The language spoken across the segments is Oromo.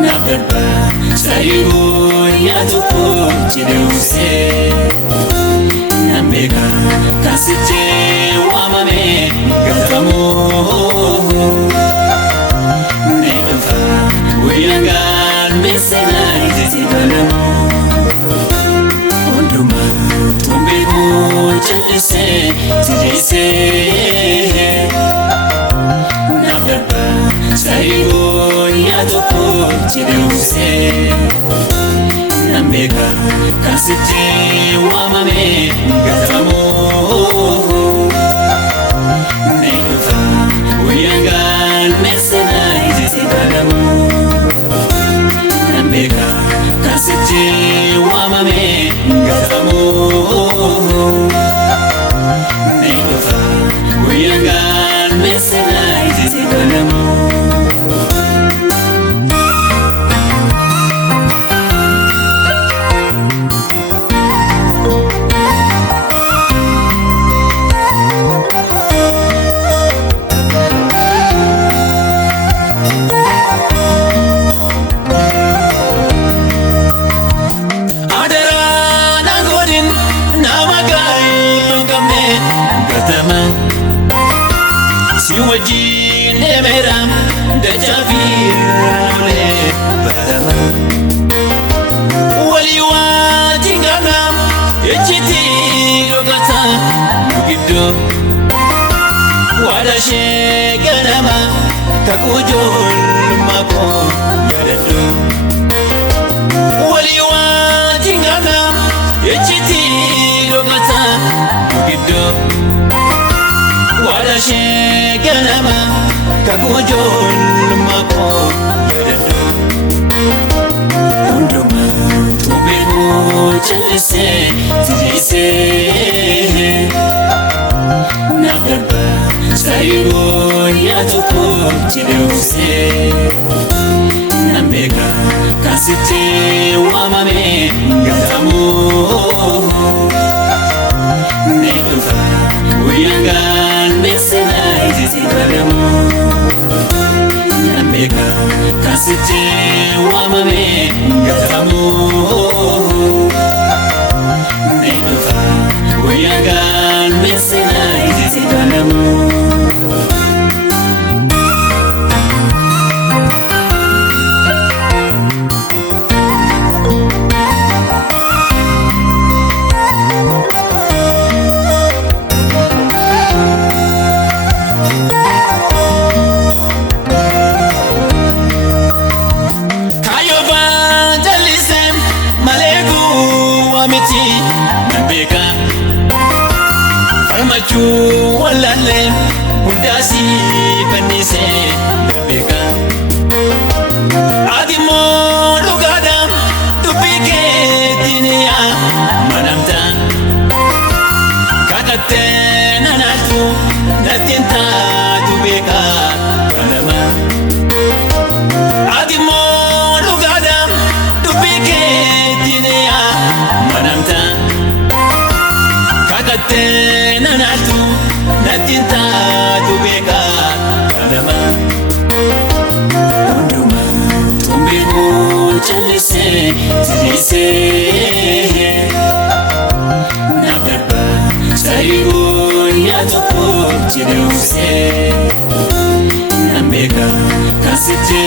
Nabba Saigo Yatuko Chiduse Nambeka Kasite Wamame Gatamo Negafa Uyangan Mesena Titanamo Onduma Tumbeko Chandise Tidise Nabba Saigo Yatuko Chiduse Nambeka Kasite Wamame Gatamo Negafa Uyangan Mesena Titanamo Nambeka Kasite Wamame Gatamo Negafa Uyangan Mesena Titanamo Siwaji nemeram dajafirale barama waliwati ganam echiti rogata mugido wadashe ganama kakujol mako yadado waliwati ganam echiti rogata mugido wadashe ganama kakujol mako yadado Onduma Tubeko Chalise Tidise Nabba Saigo Yatuko Chiduse Nambeka Kasite Wamame Gatamo Negafa Uyangan Mesena Titanamo Nambeka Kasite Wamame Gatamo Negafa Uyangan Mesena Titanamo Nambeka Farmachu walale Udasi Banise Nambeka Adimo Lugadam Tupike Tinia Manamta Kakate Nanatu Natinta Tubeka Panama Adimo Lugadam Tupike Tinia Manamta Kakate Nanatu Natinta Tubeka Panama Onduma Tumbeko Chalise Tidise Nabba Saigo Yatuko Chiduse Nambeka Kasite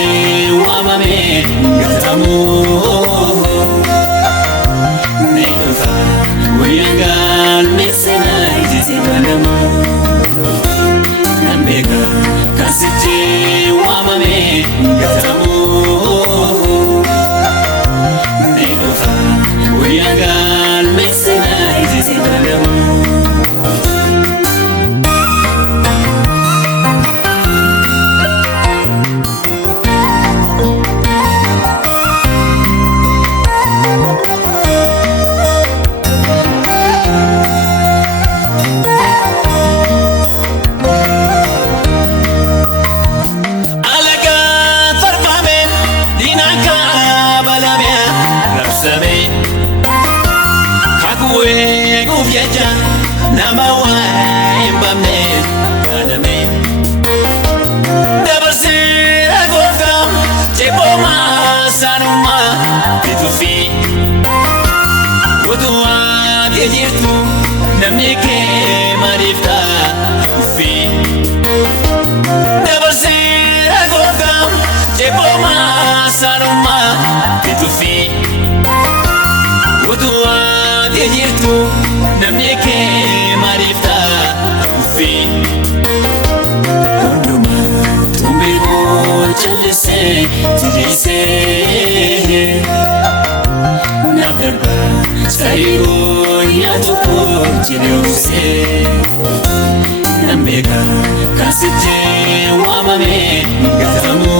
jecha nama waa'een bamne yaadame dabarsee gooftaan jeeqoomaa saanummaa bituufi utuu ati jirtu namni kee maaliif taa'uufi dabarsee gooftaan jeeqoomaa saanummaa bituufi utuu ati jirtu namni kee maaliif taa'uufi hundumaa tumbii koo callisee tirisee naaf darba sarii guyyaa tokko jireessee nan beeka kan sitti waamame gatamu.